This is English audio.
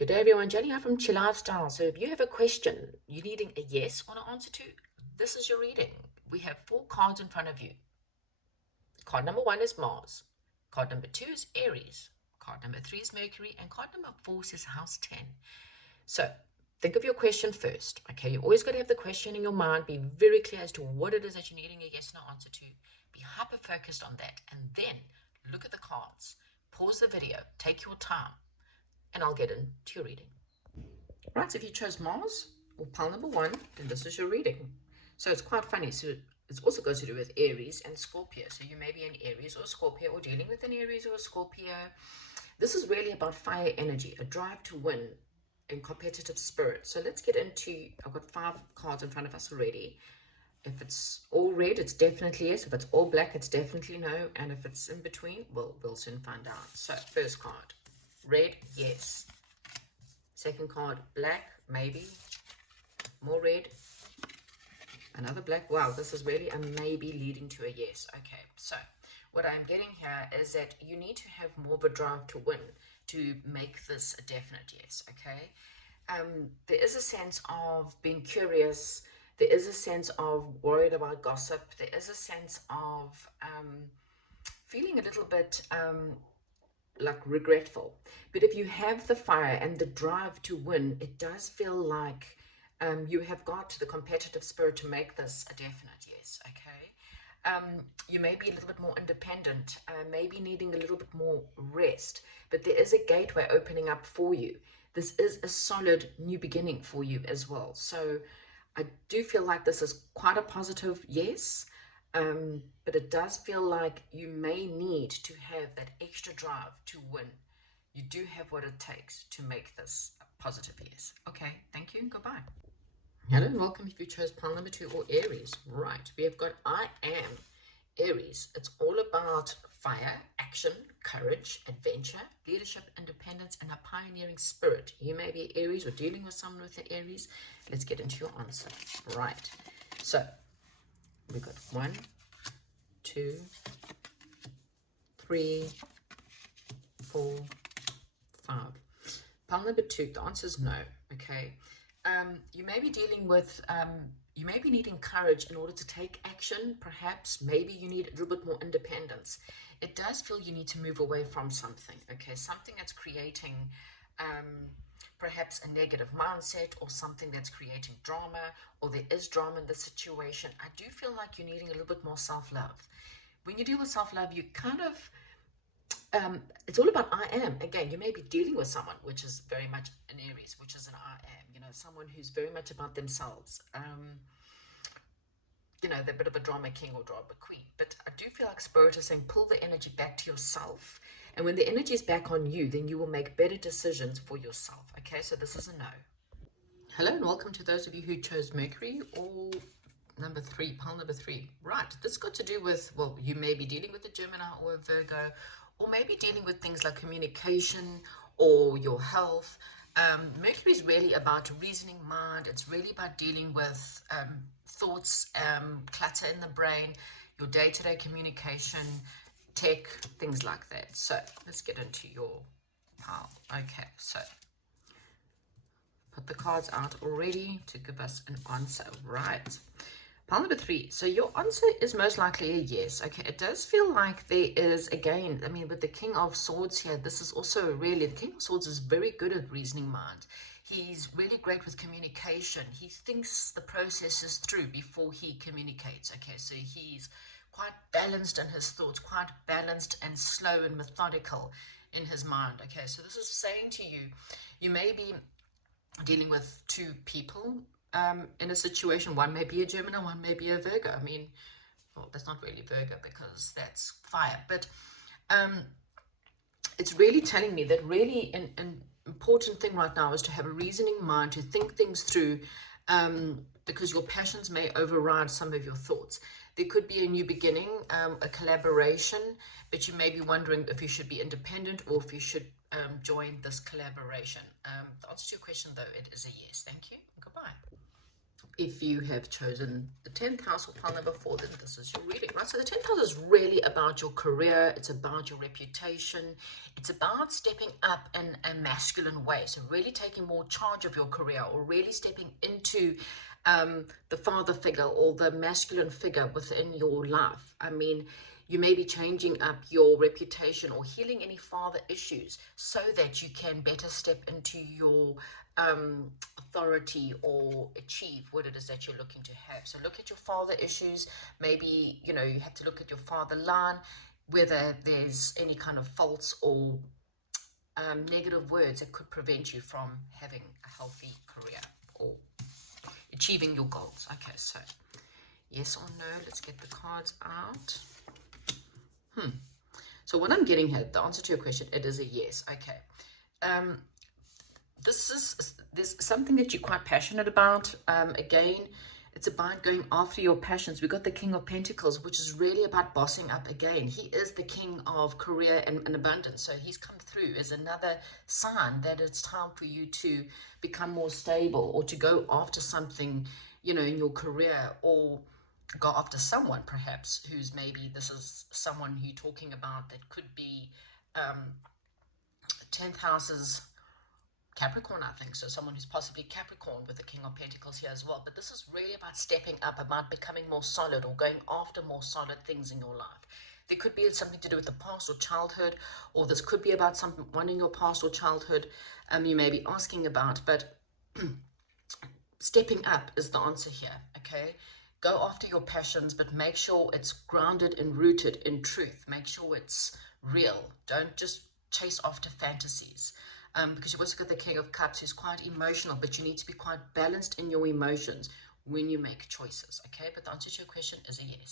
Good day, everyone. Jenny here from Chill Lifestyle. So, if you have a question you're needing a yes or an answer to, this is your reading. We have four cards in front of you. Card number one is Mars. Card number two is Aries. Card number three is Mercury. And card number four says House 10. So, think of your question first. Okay, you always got to have the question in your mind. Be very clear as to what it is that you're needing a yes or no answer to. Be hyper focused on that. And then look at the cards. Pause the video. Take your time. And I'll get into your reading. Right, so if you chose Mars or pile number one, then this is your reading. So it's quite funny. So it's also got to do with Aries and Scorpio. So you may be an Aries or Scorpio or dealing with an Aries or a Scorpio. This is really about fire energy, a drive to win and competitive spirit. So let's get into, I've got five cards in front of us already. If it's all red, it's definitely yes. If it's all black, it's definitely no. And if it's in between, well, we'll soon find out. So first card. Red, yes. Second card, black, maybe. More red. Another black. Wow, this is really a maybe leading to a yes. Okay, so what I'm getting here is that you need to have more of a drive to win to make this a definite yes, okay? There is a sense of being curious. There is a sense of worried about gossip. There is a sense of feeling a little bit like regretful. But if you have the fire and the drive to win, it does feel like you have got the competitive spirit to make this a definite yes, okay? You may be a little bit more independent, maybe needing a little bit more rest, but there is a gateway opening up for you. This is a solid new beginning for you as well. So I do feel like this is quite a positive yes. But it does feel like you may need to have that extra drive to win. You do have what it takes to make this a positive yes. Okay, thank you and goodbye. Hello and welcome if you chose pile number two or Aries. Right, we have got I am Aries. It's all about fire, action, courage, adventure, leadership, independence, and a pioneering spirit. You may be Aries or dealing with someone with the Aries. Let's get into your answer. Right, so we got 1, 2, 3, 4, 5. Pile number two, the answer is no. Okay. You may be dealing with, you may be needing courage in order to take action. Perhaps, maybe you need a little bit more independence. It does feel you need to move away from something. Okay. Something that's creating perhaps a negative mindset or something that's creating drama, or there is drama in the situation. I do feel like you're needing a little bit more self-love. When you deal with self-love, you kind of, it's all about I am. Again, you may be dealing with someone, which is very much an Aries, which is an I am, someone who's very much about themselves. They're a bit of a drama king or drama queen. But I do feel like Spirit is saying, pull the energy back to yourself. And when the energy is back on you, then you will make better decisions for yourself. Okay, so this is a no. Hello and welcome to those of you who chose Mercury or number three, pile number three. Right, this got to do with, well, you may be dealing with a Gemini or a Virgo, or maybe dealing with things like communication or your health. Mercury is really about reasoning mind. It's really about dealing with thoughts, clutter in the brain, your day-to-day communication, tech, things like that. So let's get into your pile. Okay, so put the cards out already to give us an answer. Right. Pile number three. So your answer is most likely a yes. Okay, it does feel like there is, again, with the King of Swords here, this is also really, the King of Swords is very good at reasoning mind. He's really great with communication. He thinks the processes through before he communicates. Okay, so he's quite balanced in his thoughts, quite balanced and slow and methodical in his mind. Okay, so this is saying to you, you may be dealing with two people in a situation. One may be a Gemini, one may be a Virgo. Well, that's not really Virgo because that's fire, but it's really telling me that really an important thing right now is to have a reasoning mind, to think things through, because your passions may override some of your thoughts. There could be a new beginning, a collaboration, but you may be wondering if you should be independent or if you should join this collaboration. The answer to your question, though, it is a yes. Thank you. Goodbye. If you have chosen the 10th house or pile number 4, then this is your reading, right? So the 10th house is really about your career. It's about your reputation. It's about stepping up in a masculine way. So really taking more charge of your career, or really stepping into the father figure or the masculine figure within your life. I mean, you may be changing up your reputation or healing any father issues so that you can better step into your authority or achieve what it is that you're looking to have. So look at your father issues. Maybe, you have to look at your father line, whether there's any kind of faults or negative words that could prevent you from having a healthy career or achieving your goals. Okay, so yes or no, let's get the cards out. So what I'm getting here, the answer to your question, it is a yes. Okay. There's something that you're quite passionate about. Again, it's about going after your passions. We've got the King of Pentacles, which is really about bossing up again. He is the king of career and abundance. So he's come through as another sign that it's time for you to become more stable, or to go after something, in your career, or go after someone perhaps who's, maybe this is someone who you're talking about that could be 10th houses Capricorn, I think. So someone who's possibly Capricorn with the King of Pentacles here as well. But this is really about stepping up, about becoming more solid, or going after more solid things in your life. There could be something to do with the past or childhood, or this could be about someone in your past or childhood you may be asking about. But stepping up is the answer here, okay? Go after your passions, but make sure it's grounded and rooted in truth. Make sure it's real. Don't just chase after fantasies. Because you've also got the King of Cups, who's quite emotional, but you need to be quite balanced in your emotions when you make choices, okay? But the answer to your question is a yes.